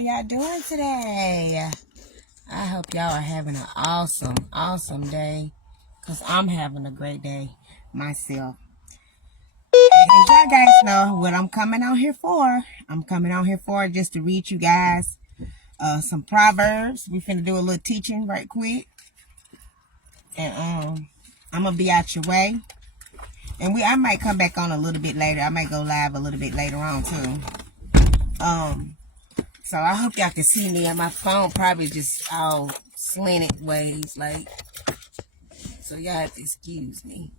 y'all doing today? I hope y'all are having an awesome day, because I'm having a great day myself. As y'all guys know what I'm coming on here for. I'm coming on here for just to read you guys some proverbs. We finna do a little teaching right quick. And I'm gonna be out your way. And I might come back on a little bit later. I might go live a little bit later on too. So I hope y'all can see me, and my phone probably just all slanted ways, like, so y'all have to excuse me.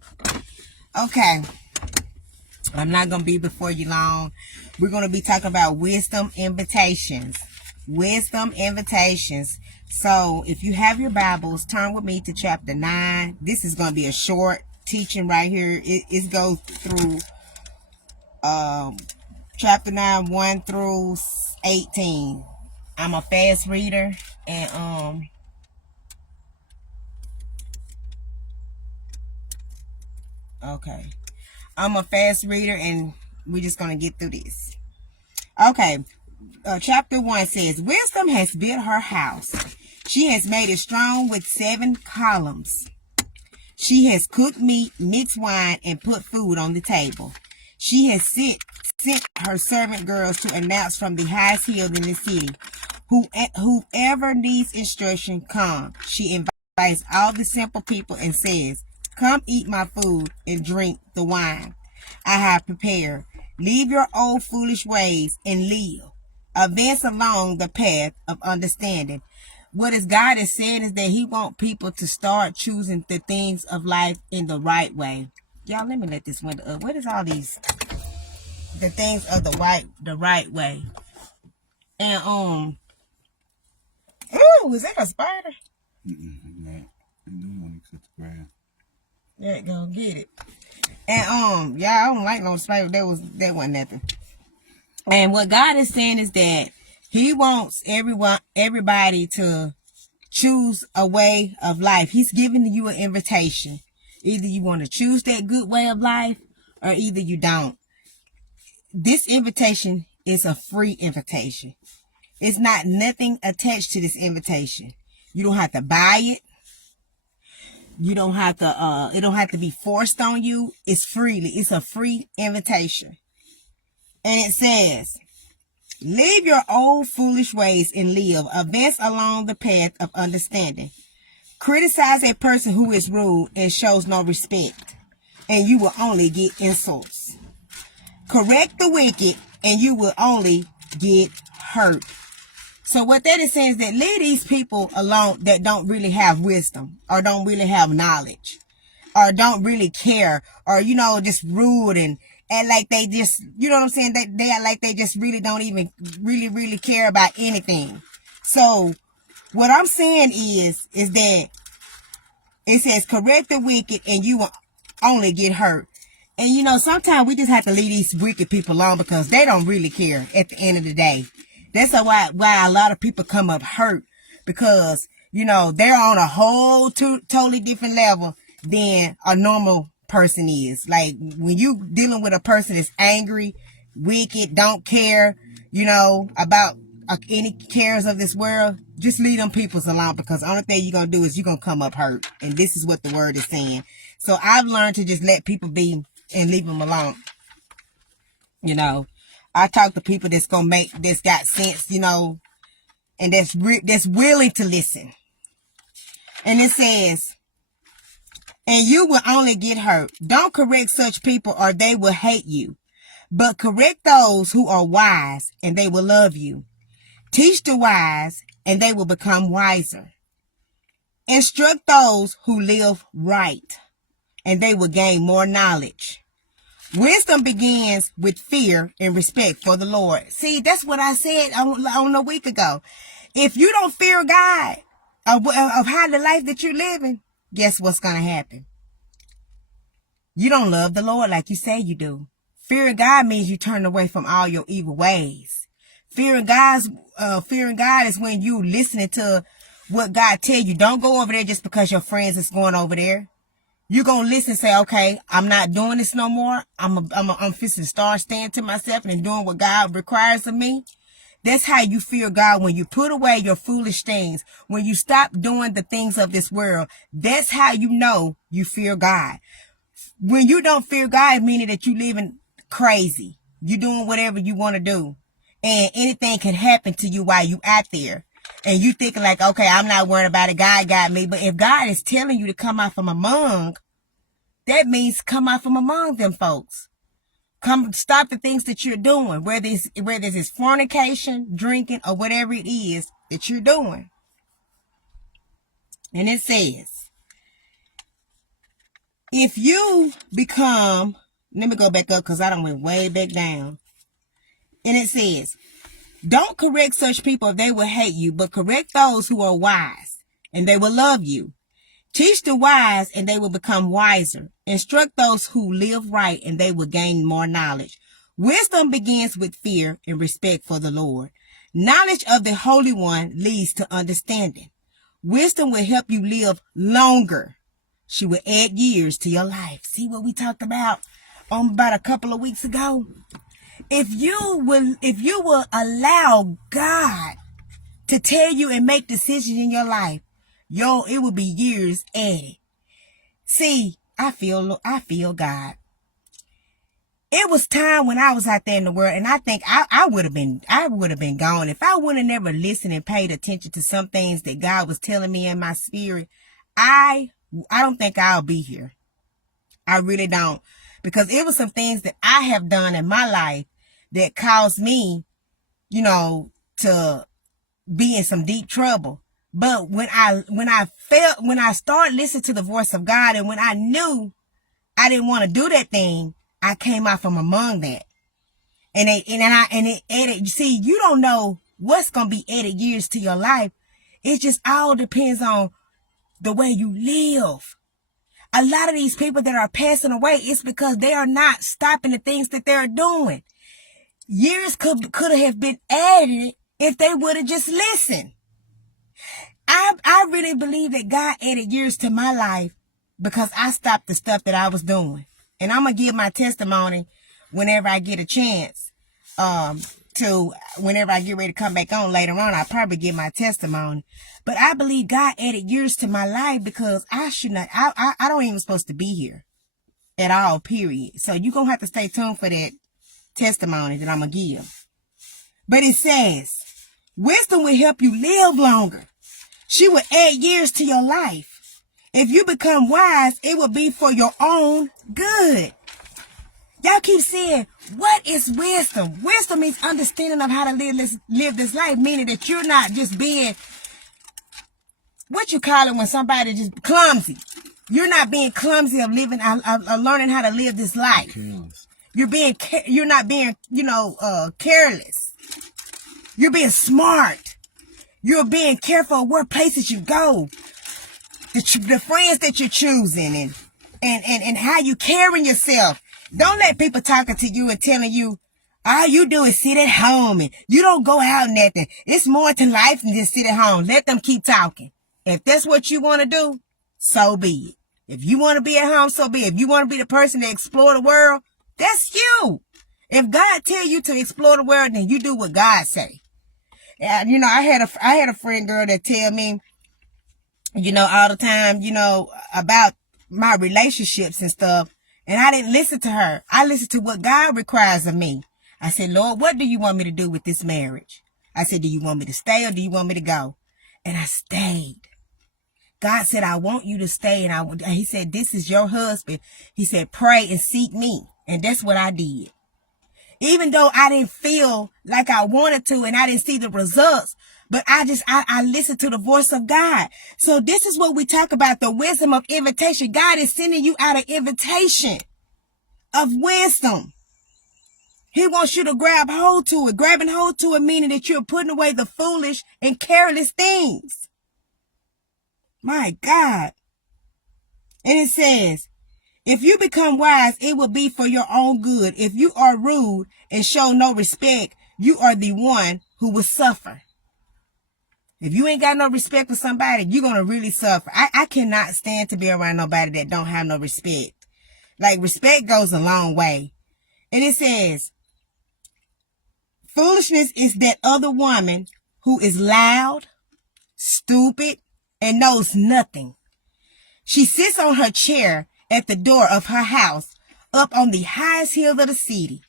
Okay, I'm not gonna be before you long. We're gonna be talking about wisdom invitations. Wisdom invitations. So if you have your Bibles, turn with me to chapter 9. This is gonna be a short teaching right here. It goes through chapter 9, 1 through 18. I'm a fast reader, and okay, I'm a fast reader, and we're just gonna get through this. Okay, chapter 1 says, wisdom has built her house. She has made it strong with 7 columns. She has cooked meat, mixed wine, and put food on the table. She has sent her servant girls to announce from the highest hill in the city, whoever needs instruction, come. She invites all the simple people and says, come eat my food and drink the wine I have prepared. Leave your old foolish ways and live. Advance along the path of understanding. What God is saying is that He wants people to start choosing the things of life in the right way. Y'all, let me let this window up. What is all these? The things of the right way. And ooh, is that a spider? There it go, get it. And yeah, I don't like no spider. That wasn't nothing. And what God is saying is that He wants everybody to choose a way of life. He's giving you an invitation. Either you want to choose that good way of life, or either you don't. This invitation is a free invitation. It's not nothing attached to this invitation. You don't have to buy it. You don't have to, it don't have to be forced on you. It's freely. It's a free invitation. And it says, leave your old foolish ways and live. Advance along the path of understanding. Criticize a person who is rude and shows no respect, and you will only get insults. Correct the wicked, and you will only get hurt. So what that is saying is that leave these people alone that don't really have wisdom, or don't really have knowledge, or don't really care, or, just rude and like they just, you know what I'm saying? They act like they just really don't even really care about anything. So what I'm saying is that it says correct the wicked and you will only get hurt. And sometimes we just have to leave these wicked people alone because they don't really care at the end of the day. That's why a lot of people come up hurt, because, they're on a whole totally different level than a normal person is. Like, when you dealing with a person that's angry, wicked, don't care, about any cares of this world, just leave them peoples alone, because the only thing you're going to do is you're going to come up hurt. And this is what the word is saying. So I've learned to just let people be and leave them alone. I talk to people that's got sense, and that's willing to listen. And it says, and you will only get hurt. Don't correct such people or they will hate you. But correct those who are wise and they will love you. Teach the wise and they will become wiser. Instruct those who live right and they will gain more knowledge. Wisdom begins with fear and respect for the Lord. See, that's what I said on a week ago. If you don't fear God of how the life that you're living, guess what's going to happen? You don't love the Lord like you say you do. Fearing God means you turn away from all your evil ways. Fearing God is when you listening to what God tell you. Don't go over there just because your friends is going over there. You're going to listen and say, okay, I'm not doing this no more. I'm fixing to start staying to myself and doing what God requires of me. That's how you fear God. When you put away your foolish things, when you stop doing the things of this world, that's how you know you fear God. When you don't fear God, meaning that you living crazy. You doing whatever you want to do. And anything can happen to you while you out there. And you thinking like, okay, I'm not worried about it. God got me. But if God is telling you to come out from among, that means come out from among them folks. Come stop the things that you're doing, whether it's fornication, drinking, or whatever it is that you're doing. And it says, if you become, let me go back up because I done went way back down. And it says, don't correct such people, they will hate you, but correct those who are wise, and they will love you. Teach the wise, and they will become wiser. Instruct those who live right, and they will gain more knowledge. Wisdom begins with fear and respect for the Lord. Knowledge of the Holy One leads to understanding. Wisdom will help you live longer. She will add years to your life. See what we talked about about a couple of weeks ago? If you will allow God to tell you and make decisions in your life, it will be years added. See, I feel God. It was time when I was out there in the world, and I think I would have been gone if I would have never listened and paid attention to some things that God was telling me in my spirit. I don't think I'll be here. I really don't, because it was some things that I have done in my life that caused me, to be in some deep trouble. But when I started listening to the voice of God, and when I knew I didn't want to do that thing, I came out from among that. And it added, see, you don't know what's going to be added years to your life. It just all depends on the way you live. A lot of these people that are passing away, it's because they are not stopping the things that they're doing. Years could have been added if they would have just listened. I really believe that God added years to my life because I stopped the stuff that I was doing. And I'm going to give my testimony whenever I get a chance. Whenever I get ready to come back on later on, I'll probably give my testimony. But I believe God added years to my life because I don't even supposed to be here at all, period. So you're going to have to stay tuned for that testimony that I'm going to give. But it says, wisdom will help you live longer. She will add years to your life. If you become wise, it will be for your own good. Y'all keep saying, what is wisdom? Wisdom means understanding of how to live this life, meaning that you're not just being, what you call it when somebody just clumsy. You're not being clumsy of living, of learning how to live this life. Careless. You're not being, careless. You're being smart. You're being careful of where places you go, the friends that you're choosing, and how you carrying yourself. Don't let people talking to you and telling you all you do is sit at home and you don't go out nothing. It's more to life than just sit at home. Let them keep talking. If that's what you want to do, so be it. If you want to be at home, so be it. If you want to be the person to explore the world, that's you. If God tell you to explore the world, then you do what God say. And, I had a friend girl that tell me, all the time, about my relationships and stuff. And I didn't listen to her. I listened to what God requires of me. I said, Lord, what do you want me to do with this marriage? I said, do you want me to stay or do you want me to go? And I stayed. God said, I want you to stay. And he said, this is your husband. He said, pray and seek me. And that's what I did. Even though I didn't feel like I wanted to and I didn't see the results, but I listened to the voice of God. So this is what we talk about, the wisdom of invitation. God is sending you out an invitation of wisdom. He wants you to grab hold to it. Grabbing hold to it meaning that you're putting away the foolish and careless things. My God. And it says, if you become wise, it will be for your own good. If you are rude and show no respect, you are the one who will suffer. If you ain't got no respect for somebody, you're going to really suffer. I cannot stand to be around nobody that don't have no respect. Like, respect goes a long way. And it says, Foolishness is that other woman who is loud, stupid, and knows nothing. She sits on her chair at the door of her house, up on the highest hill of the city.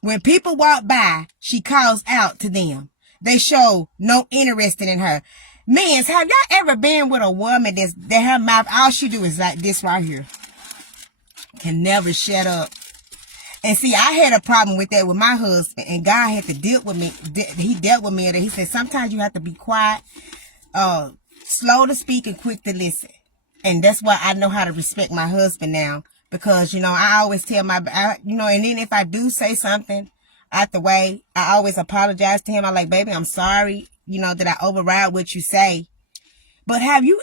When people walk by, she calls out to them. They show no interest in her. Men, have y'all ever been with a woman that her mouth, all she do is like this right here? Can never shut up. And see, I had a problem with that with my husband, and God had to deal with me. He dealt with me, and he said, sometimes you have to be quiet, slow to speak and quick to listen. And that's why I know how to respect my husband now. Because, I always tell and then if I do say something out the way, I always apologize to him. I'm like, baby, I'm sorry, that I override what you say. But have y'all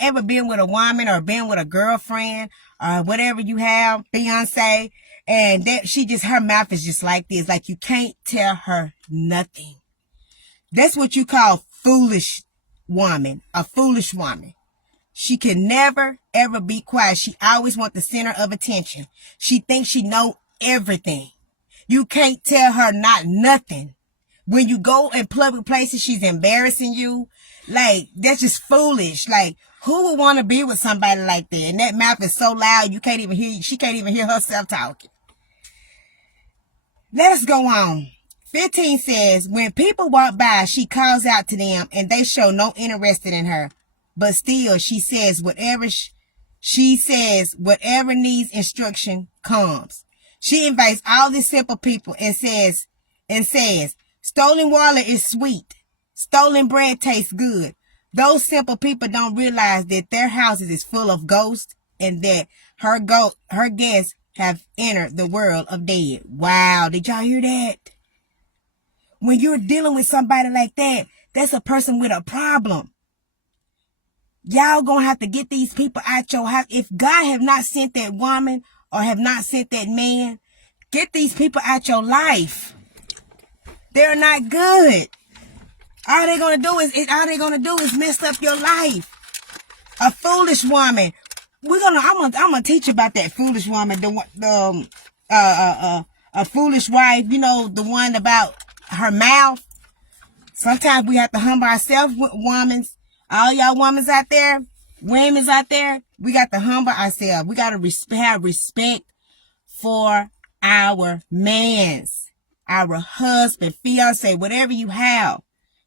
ever been with a woman or been with a girlfriend or whatever you have, Beyonce, and that her mouth is just like this, like you can't tell her nothing. That's what you call foolish woman, a foolish woman. She can never, ever be quiet. She always wants the center of attention. She thinks she know everything. You can't tell her not nothing. When you go in public places, she's embarrassing you. Like, that's just foolish. Like, who would want to be with somebody like that? And that mouth is so loud, she can't even hear herself talking. Let us go on. 15 says, when people walk by, she calls out to them and they show no interest in her. But still, she says whatever needs instruction comes. She invites all these simple people and says, stolen water is sweet. Stolen bread tastes good. Those simple people don't realize that their houses is full of ghosts and that her guests have entered the world of dead. Wow, did y'all hear that? When you're dealing with somebody like that, that's a person with a problem. Y'all gonna have to get these people out your house. If God have not sent that woman or have not sent that man, get these people out your life. They're not good. All they're gonna do is mess up your life. A foolish woman. I'm gonna teach you about that foolish woman. A foolish wife. The one about her mouth. Sometimes we have to humble ourselves, women. All y'all women's out there, women's out there, we got to humble ourselves. We got to have respect for our mans, our husband, fiance, whatever you have.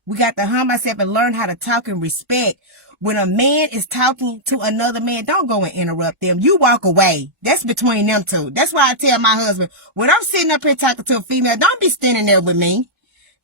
We got to humble ourselves and learn how to talk and respect. When a man is talking to another man, don't go and interrupt them. You walk away. That's between them two. That's why I tell my husband, when I'm sitting up here talking to a female, don't be standing there with me.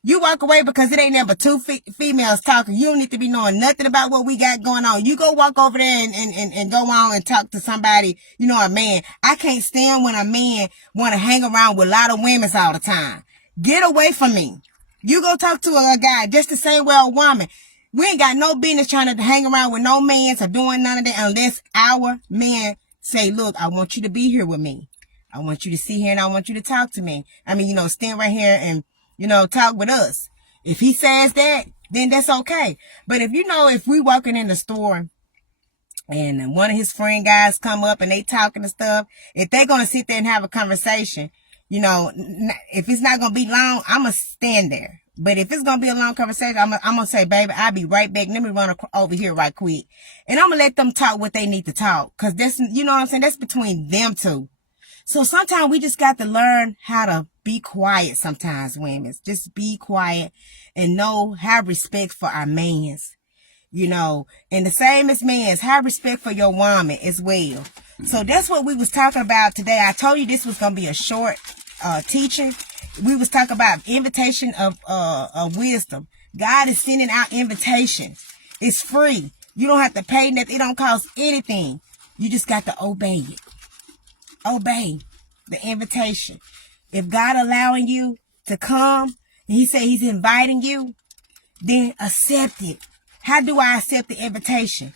You walk away because it ain't never two females talking. You don't need to be knowing nothing about what we got going on. You go walk over there and go on and talk to somebody, a man. I can't stand when a man want to hang around with a lot of women all the time. Get away from me. You go talk to a guy just the same way a woman. We ain't got no business trying to hang around with no men or doing none of that unless our man say, look, I want you to be here with me. I want you to sit here and I want you to talk to me. Stand right here and talk with us. If he says that, then that's okay. But if we walking in the store and one of his friend guys come up and they talking and stuff, if they going to sit there and have a conversation, if it's not going to be long, I'm going to stand there. But if it's going to be a long conversation, I'm going to say, baby, I'll be right back. Let me run over here right quick. And I'm going to let them talk what they need to talk. Cause that's, that's between them two. So sometimes we just got to learn how to be quiet sometimes, women. Just be quiet and have respect for our mans, and the same as mans, have respect for your woman as well. So that's what we was talking about today. I told you this was going to be a short teaching. We was talking about invitation of wisdom. God is sending out invitations. It's free. You don't have to pay nothing. It don't cost anything. You just got to obey it. Obey the invitation. If God allowing you to come, and he say he's inviting you, then accept it. How do I accept the invitation?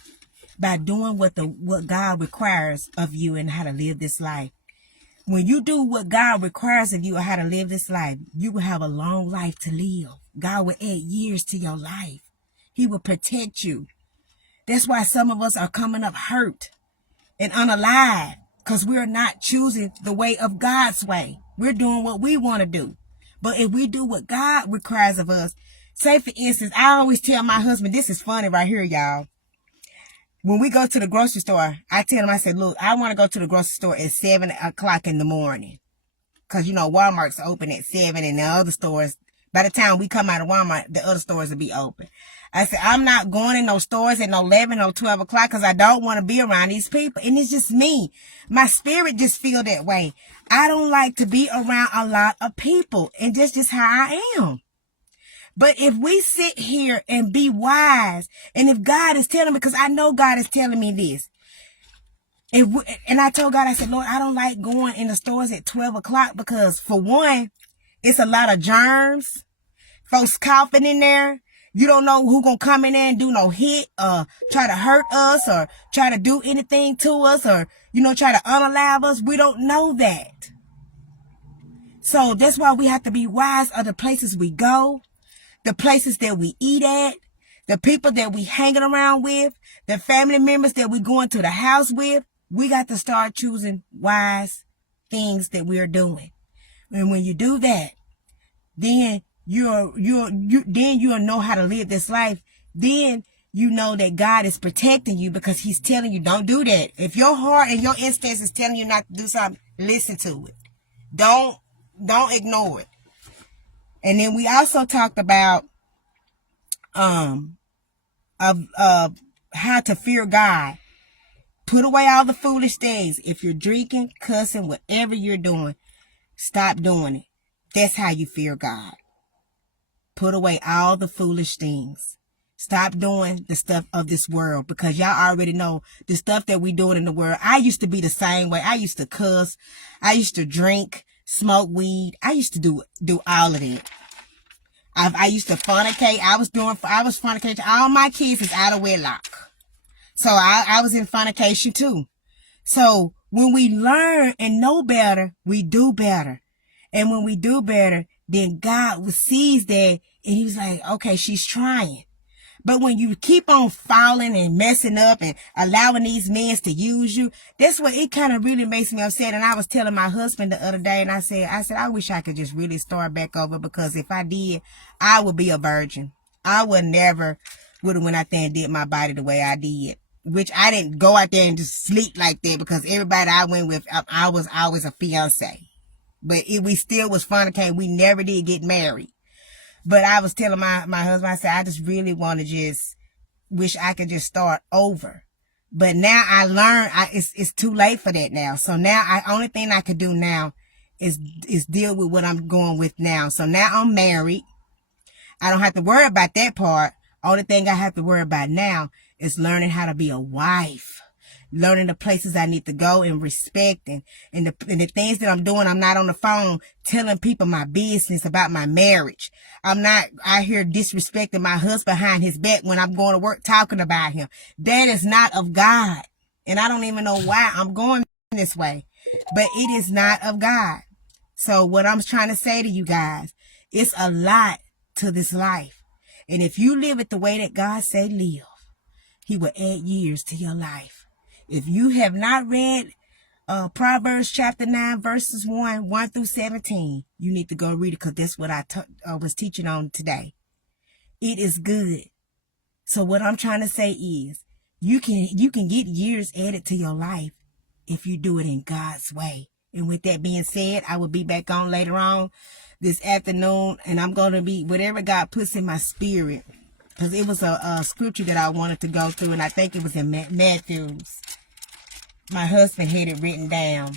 By doing what God requires of you and how to live this life. When you do what God requires of you and how to live this life, you will have a long life to live. God will add years to your life. He will protect you. That's why some of us are coming up hurt and unalive. Because we're not choosing the way of God's way. We're doing what we want to do. But if we do what God requires of us, say for instance, I always tell my husband, this is funny right here, y'all. When we go to the grocery store, I tell him, I said, look, I want to go to the grocery store at 7 o'clock in the morning. Because, you know, Walmart's open at 7 and the other stores, by the time we come out of Walmart, the other stores will be open. I said, I'm not going in those stores at no 11 or 12 o'clock because I don't want to be around these people. And it's just me. My spirit just feel that way. I don't like to be around a lot of people. And that's just how I am. But if we sit here and be wise, and if God is telling me, because I know God is telling me this, and I told God, I said, Lord, I don't like going in the stores at 12 o'clock because, for one, it's a lot of germs, folks coughing in there. You don't know who gonna come in there and do no hit, try to hurt us, or try to do anything to us, or, you know, try to unalive us. We don't know that. So that's why we have to be wise of the places we go, the places that we eat at, the people that we hanging around with, the family members that we going to the house with. We got to start choosing wise things that we are doing. And when you do that, then you'll know how to live this life. Then you know that God is protecting you because he's telling you, don't do that. If your heart and your instincts is telling you not to do something, listen to it. Don't ignore it. And then we also talked about how to fear God. Put away all the foolish things. If you're drinking, cussing, whatever you're doing, stop doing it. That's how you fear God. Put away all the foolish things. Stop doing the stuff of this world, because y'all already know the stuff that we doing in the world. I used to be the same way. I used to cuss. I used to drink, smoke weed. I used to do all of that. I used to fornicate. I was fornicating. All my kids is out of wedlock. So I was in fornication too. So when we learn and know better, we do better. And when we do better, then God sees that and he's like, okay, she's trying. But when you keep on falling and messing up and allowing these men to use you, that's what it kind of really makes me upset. And I was telling my husband the other day, and I said, I wish I could just really start back over, because if I did, I would be a virgin. I would never would have went out there and did my body the way I did. Which I didn't go out there and just sleep like that, because everybody I went with, I was always a fiance. But we still was fornicating. We never did get married. But I was telling my husband, I said, I just really want to just wish I could just start over. But now I learned it's too late for that now. So now only thing I could do now is deal with what I'm going with now. So now I'm married. I don't have to worry about that part. Only thing I have to worry about now is learning how to be a wife. Learning the places I need to go and respecting. And the things that I'm doing, I'm not on the phone telling people my business about my marriage. I'm not out here disrespecting my husband behind his back when I'm going to work talking about him. That is not of God. And I don't even know why I'm going this way. But it is not of God. So what I'm trying to say to you guys, it's a lot to this life. And if you live it the way that God say live, he will add years to your life. If you have not read Proverbs chapter 9, verses 1 through 17, you need to go read it, because that's what I was teaching on today. It is good. So what I'm trying to say is, you can get years added to your life if you do it in God's way. And with that being said, I will be back on later on this afternoon, and I'm going to be whatever God puts in my spirit, because it was a scripture that I wanted to go through, and I think it was in Matthew's. My husband had it written down,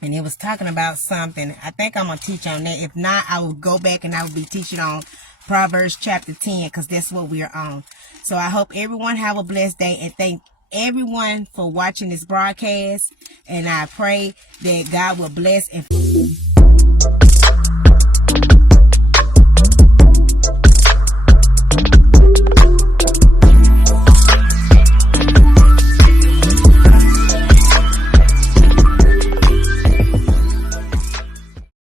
and it was talking about something. I think I'm going to teach on that. If not, I will go back and I will be teaching on Proverbs chapter 10, because that's what we are on. So I hope everyone have a blessed day, and thank everyone for watching this broadcast. And I pray that God will bless and